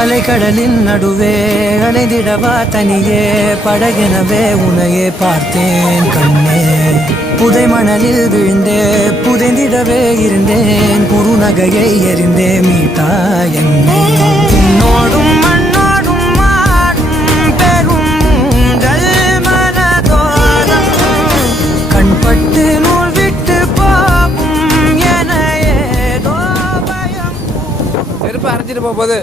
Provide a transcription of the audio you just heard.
அலைக்கடலின் நடுவே அலைந்திடவா தனியே படகெனவே உனையே பார்த்தேன் கண்ணே. புதை மணலில் விழுந்தே புதைந்திடவே இருந்தேன் குறுநகையை எறிந்தே மீட்டா என்னை. உன்னோடும் மண்ணோடும் மாடும் பெரும் ஊஞ்சல் மனதோரம் கண்பட்டு நூல் விட்டு போகும் என ஏதோ பயம். செருப்பு அரைச்சிட்டு போகுது.